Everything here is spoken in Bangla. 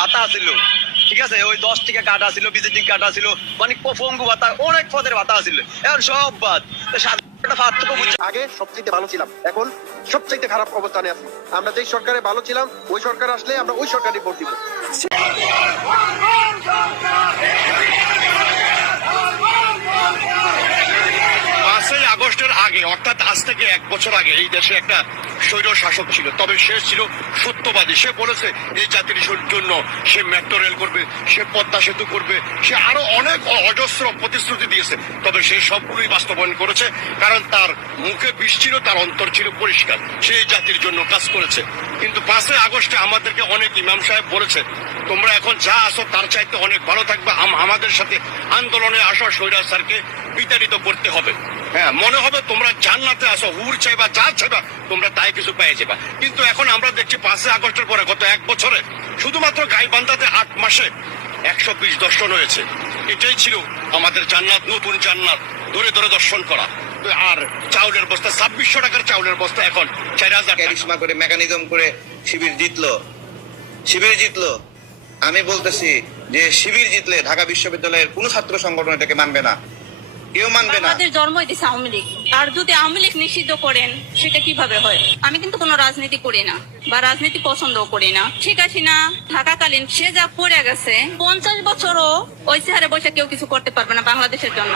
ভাতা ছিল ঠিক আছে ওই দশ টাকা কাটা ছিল ভিজিটিং কাটা ছিল মানে পঙ্গু ভাতা অনেক পদের ভাতা ছিল এখন সব বাদ। আগে সবচেয়ে ভালো ছিলাম এখন সবচেয়ে খারাপ অবস্থানে আছি। আমরা যেই সরকারে ভালো ছিলাম ওই সরকার আসলে আমরা ওই সরকারে ভোট দিব। পাঁচই আগস্টের আগে অর্থাৎ আজ থেকে এক বছর আগে এই দেশে একটা স্বৈর শাসক ছিল, তবে সে ছিল সত্যবাদী। সে বলেছে, এই জাতির জন্য সে মেট্রো রেল করবে, সে পদ্মা সেতু করবে, সে আরও অনেক অজস্র প্রতিশ্রুতি দিয়েছে, তবে সে সবগুলোই বাস্তবায়ন করেছে, কারণ তার মুখে বিষ ছিল, তার অন্তর ছিল পরিষ্কার। সে জাতির জন্য কাজ করেছে। কিন্তু পাঁচই আগস্টে আমাদেরকে অনেক ইমাম সাহেব বলেছে, তোমরা এখন যা আসো তার চাইতে অনেক ভালো থাকবে আমাদের সাথে আন্দোলনে আসা স্বৈরাজ স্যারকে বিতাড়িত করতে হবে। হ্যাঁ মনে হবে তোমরা জান্নাতে আসো হুর চাইবা, যা চাইবা, তোমরা তাই কিছু পেয়ে যাবা কিন্তু এখন আমরা দেখছি পাঁচই আগস্টের পরে গত এক বছরে শুধুমাত্র গাইবান্ধাতে আট মাসে একশো বিশ দর্শন হয়েছে। এটাই ছিল আমাদের জান্নাত, নতুন জান্নাত ধরে ধরে দর্শন করা। আর চাউলের বস্তা, ছাব্বিশশো টাকার চাউলের বস্তা এখন চার হাজার ক্যারিশমা করে, মেকানিজম করে শিবির জিতলো। শিবির জিতলো। আমি বলতেছি যে শিবির জিতলে ঢাকা বিশ্ববিদ্যালয়ের কোনো ছাত্র সংগঠন এটাকে মানবে না। কেউ মানবে না। আমাদের জন্ম দিচ্ছে আওয়ামী লীগ। আর যদি আওয়ামী লীগ নিষিদ্ধ করেন সেটা কীভাবে হয়? আমি কিন্তু কোনো রাজনীতি করি না বা রাজনীতি পছন্দও করি না। ঠিক আছে না থাকাকালীন সে যা পড়ে গেছে পঞ্চাশ বছরও ওই চেহারে বসে কেউ কিছু করতে পারবে না বাংলাদেশের জন্য।